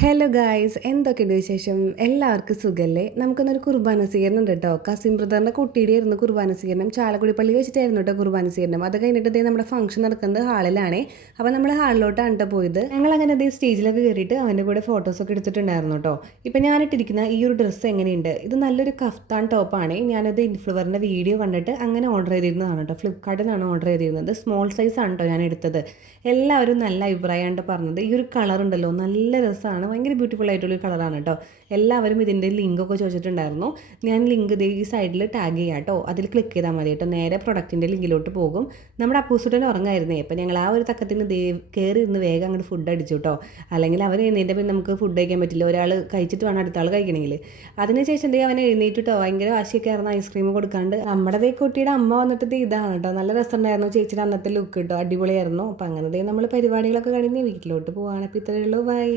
Hello guys, എന്തൊക്കെയുണ്ട് വിശേഷം? എല്ലാവർക്കും സുഖല്ലേ? നമുക്കൊന്നൊരു കുർബാന സ്വീകരണം ഉണ്ട് കേട്ടോ. കസിൻ ബ്രദറിൻ്റെ കുട്ടിയുടെ ആയിരുന്നു കുർബാന സ്വീകരണം. ചാലക്കുടി പള്ളി വെച്ചിട്ടായിരുന്നു കേട്ടോ കുർബാന സ്വീകരണം. അത് കഴിഞ്ഞിട്ട് ദേ നമ്മുടെ ഫംഗ്ഷൻ നടക്കുന്നത് ഹാളിലാണേ. അപ്പോൾ നമ്മൾ ഹാളിലോട്ടാണ് കേട്ടോ പോയത്. ഞങ്ങൾ അങ്ങനെ ദേ സ്റ്റേജിലൊക്കെ കയറിയിട്ട് അവൻ്റെ കൂടെ ഫോട്ടോസൊക്കെ എടുത്തിട്ടുണ്ടായിരുന്നു കേട്ടോ. ഇപ്പം ഞാനിട്ടിരിക്കുന്ന ഈ ഒരു ഡ്രസ്സ് എങ്ങനെയുണ്ട്? ഇത് നല്ലൊരു കഫ്താൻ ടോപ്പാണ്. ഞാനത് ഇൻഫ്ലുവറിൻ്റെ വീഡിയോ കണ്ടിട്ട് അങ്ങനെ ഓർഡർ ചെയ്തിരുന്നതാണ് കേട്ടോ. ഫ്ലിപ്കാർട്ടിലാണ് ഓർഡർ ചെയ്തിരുന്നത്. സ്മോൾ സൈസ് ആണ് കേട്ടോ ഞാൻ എടുത്തത്. എല്ലാവരും നല്ല അഭിപ്രായമാണ് പറഞ്ഞത്. ഈ ഒരു കളർ ഉണ്ടല്ലോ, നല്ല രസമാണ്, ഭയങ്കര ബ്യൂട്ടിഫുൾ ആയിട്ടുള്ളൊരു കളറാണ് കേട്ടോ. എല്ലാവരും ഇതിൻ്റെ ലിങ്കൊക്കെ ചോദിച്ചിട്ടുണ്ടായിരുന്നു. ഞാൻ ലിങ്ക് ഈ സൈഡിൽ ടാഗ് ചെയ്യാം കേട്ടോ. അതിൽ ക്ലിക്ക് ചെയ്താൽ മതി കേട്ടോ. നേരെ പ്രൊഡക്റ്റിൻ്റെ ലിങ്കിലോട്ട് പോകും. നമ്മുടെ അപ്പൂസുട്ടൻ ഉറങ്ങായിരുന്നേ. അപ്പോൾ ഞങ്ങൾ ആ ഒരു തക്കത്തിന് കയറി ഇരുന്ന് വേഗം അങ്ങോട്ട് ഫുഡ് അടിച്ചു കേട്ടോ. അല്ലെങ്കിൽ അവൻ എഴുന്നേറ്റ് പിന്നെ നമുക്ക് ഫുഡ് കഴിക്കാൻ പറ്റില്ല. ഒരാൾ കഴിച്ചിട്ട് വേണം അടുത്ത ആൾ കഴിക്കണമെങ്കിൽ. അതിനുശേഷം അവൻ എഴുന്നേറ്റിട്ടോ ഭയങ്കര വാശിയൊക്കെ ആയിരുന്നു ഐസ്ക്രീം കൊടുക്കാണ്ട്. നമ്മുടെ കുട്ടിയുടെ അമ്മ വന്നിട്ട് ഇതാണ് കേട്ടോ. നല്ല രസമുണ്ടായിരുന്നു ചേച്ചിയുടെ അന്നത്തെ ലുക്ക് കേട്ടോ. അടിപൊളിയായിരുന്നു. അപ്പോൾ അങ്ങനെ നമ്മൾ പരിപാടികളൊക്കെ കഴിഞ്ഞ് വീട്ടിലോട്ട് പോവുകയാണ്. അപ്പോൾ ഇത്രയേ ഉള്ളൂ. ബൈ.